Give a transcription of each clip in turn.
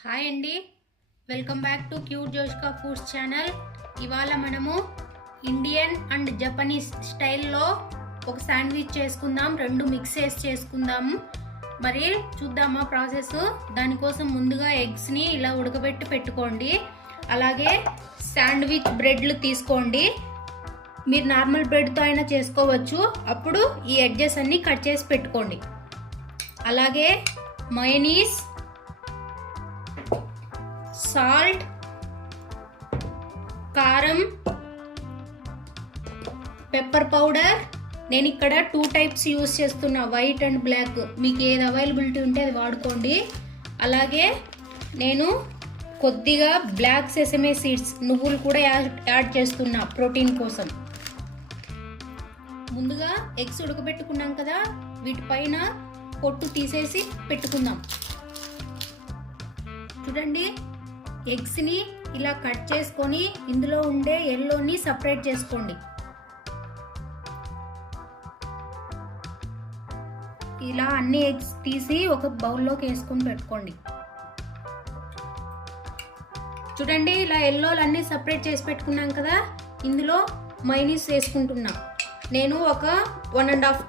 Hi అండి, welcome back to cute జోష్కా foods channel. ఇవాళ మనము ఇండియన్ అండ్ జపనీస్ స్టైల్లో ఒక శాండ్విచ్ చేసుకుందాం. రెండు మిక్స్ చేసి చేసుకుందాము. మరి చూద్దామా ప్రాసెస్. దానికోసం ముందుగా ఎగ్స్ని ఇలా ఉడకబెట్టి పెట్టుకోండి. అలాగే శాండ్విచ్ బ్రెడ్లు తీసుకోండి. మీరు నార్మల్ బ్రెడ్తో అయినా చేసుకోవచ్చు. అప్పుడు ఈ ఎడ్జెస్ అన్ని కట్ చేసి పెట్టుకోండి. అలాగే మయోనీస్, సాల్ట్, కారం, పెప్పర్ పౌడర్. నేను ఇక్కడ 2 టైప్స్ యూస్ చేస్తున్నా, వైట్ అండ్ బ్లాక్. మీకు ఏది అవైలబిలిటీ ఉంటే అది వాడుకోండి. అలాగే నేను కొద్దిగా బ్లాక్ సెసమే సీడ్స్, నువ్వులు కూడా యాడ్ చేస్తున్నా ప్రోటీన్ కోసం. ముందుగా ఎగ్స్ ఉడకబెట్టుకున్నాం కదా, వీటిపైన పొట్టు తీసేసి పెట్టుకుందాం. చూడండి, ఎగ్స్ని ఇలా కట్ చేసుకొని ఇందులో ఉండే ఎల్లోని సపరేట్ చేసుకోండి. ఇలా అన్ని ఎగ్స్ తీసి ఒక బౌల్లోకి వేసుకొని పెట్టుకోండి. చూడండి, ఇలా ఎల్లోలన్నీ సపరేట్ చేసి పెట్టుకున్నాం కదా. ఇందులో మయోనీస్ వేసుకుంటున్నా. నేను ఒక 1.5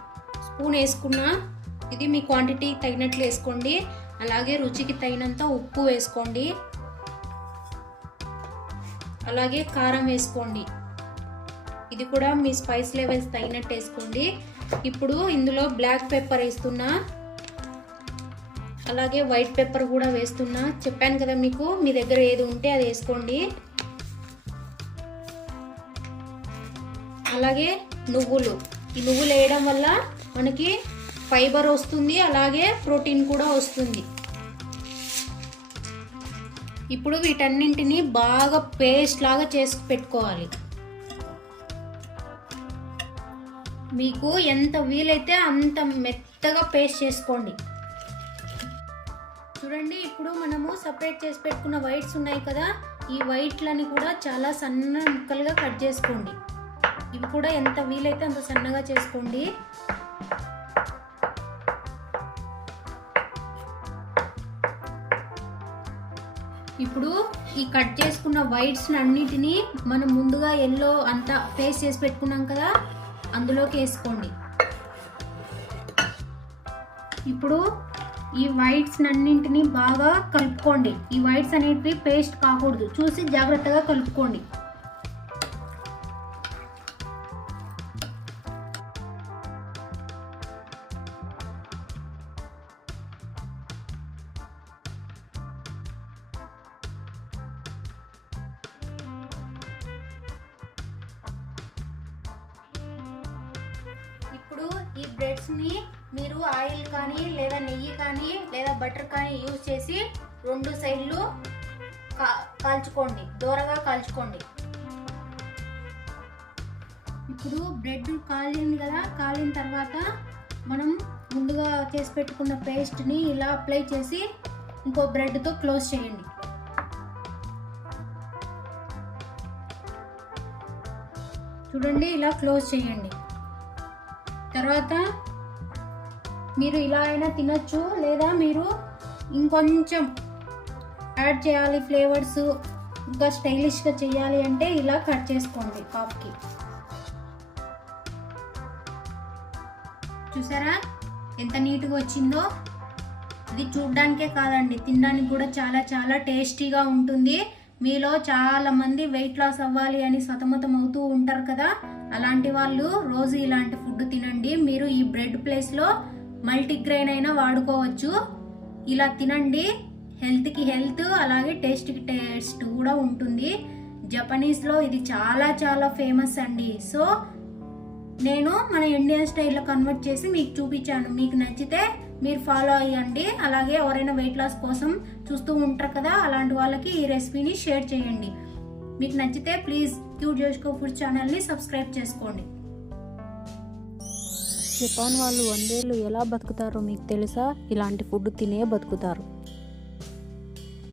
స్పూన్ వేసుకున్నా. ఇది మీ క్వాంటిటీ తగినట్లు వేసుకోండి. అలాగే రుచికి తగినంత ఉప్పు వేసుకోండి. అలాగే కారం వేసుకోండి. ఇది కూడా మీ స్పైస్ లెవెల్స్ తగినట్టు వేసుకోండి. ఇప్పుడు ఇందులో బ్లాక్ పెప్పర్ వేస్తున్నా. అలాగే వైట్ పెప్పర్ కూడా వేస్తున్నా. చెప్పాను కదా మీకు, మీ దగ్గర ఏది ఉంటే అది వేసుకోండి. అలాగే నువ్వులు. ఈ నువ్వులు వేయడం వల్ల మనకి ఫైబర్ వస్తుంది, అలాగే ప్రోటీన్ కూడా వస్తుంది. ఇప్పుడు వీటన్నింటినీ బాగా పేస్ట్ లాగా చేసి పెట్టుకోవాలి. మీకు ఎంత వీలైతే అంత మెత్తగా పేస్ట్ చేసుకోండి. చూడండి, ఇప్పుడు మనము సపరేట్ చేసి పెట్టుకున్న వైట్స్ ఉన్నాయి కదా, ఈ వైట్లని కూడా చాలా సన్న ముక్కలుగా కట్ చేసుకోండి. ఇవి కూడా ఎంత వీలైతే అంత సన్నగా చేసుకోండి. ఇప్పుడు ఈ కట్ చేసుకున్న వైట్స్ అన్నిటినీ మనం ముందుగా ఎల్లో అంతా పేస్ట్ చేసి పెట్టుకున్నాం కదా, అందులోకి వేసుకోండి. ఇప్పుడు ఈ వైట్స్ అన్నింటినీ బాగా కలుపుకోండి. ఈ వైట్స్ అనేటివి పేస్ట్ కాకూడదు, చూసి జాగ్రత్తగా కలుపుకోండి. ఇప్పుడు ఈ బ్రెడ్స్ని మీరు ఆయిల్ కానీ లేదా నెయ్యి కానీ లేదా బటర్ కానీ యూజ్ చేసి 2 సైడ్లు కాల్చుకోండి, దోరగా కాల్చుకోండి. ఇప్పుడు బ్రెడ్ కాలింది కదా, కాలిన తర్వాత మనం ముందుగా చేసి పెట్టుకున్న పేస్ట్ని ఇలా అప్లై చేసి ఇంకో బ్రెడ్తో క్లోజ్ చేయండి. చూడండి, ఇలా క్లోజ్ చేయండి. తర్వాత మీరు ఇలా అయినా తినచ్చు, లేదా మీరు ఇంకొంచెం యాడ్ చేయాలి, ఫ్లేవర్స్ ఇంకా స్టైలిష్గా చేయాలి అంటే ఇలా కట్ చేసుకోండి హాఫ్కి. చూసారా ఎంత నీట్గా వచ్చిందో. ఇది చూడ్డానికే కాదండి, తినడానికి కూడా చాలా చాలా టేస్టీగా ఉంటుంది. మీలో చాలా మంది వెయిట్ లాస్ అవ్వాలి అని సతమతం అవుతూ ఉంటారు కదా, అలాంటి వాళ్ళు రోజు ఇలాంటి ఫుడ్ తినండి. మీరు ఈ బ్రెడ్ ప్లేస్లో మల్టీగ్రెయిన్ అయినా వాడుకోవచ్చు. ఇలా తినండి, హెల్త్కి హెల్త్, అలాగే టేస్ట్కి టేస్ట్ కూడా ఉంటుంది. జపనీస్లో ఇది చాలా చాలా ఫేమస్ అండి. సో నేను మన ఇండియన్ స్టైల్లో కన్వర్ట్ చేసి మీకు చూపించాను. మీకు నచ్చితే మీరు ఫాలో అయ్యండి. అలాగే ఎవరైనా వెయిట్ లాస్ కోసం చూస్తూ ఉంటారు కదా, అలాంటి వాళ్ళకి ఈ రెసిపీని షేర్ చేయండి. మీకు నచ్చితే ప్లీజ్ క్యూట్ జోష్కా ఫుడ్ ఛానల్ని సబ్స్క్రైబ్ చేసుకోండి. జపాన్ వాళ్ళు 100 ఏళ్ళు ఎలా బతుకుతారో మీకు తెలుసా? ఇలాంటి ఫుడ్ తినే బతుకుతారు.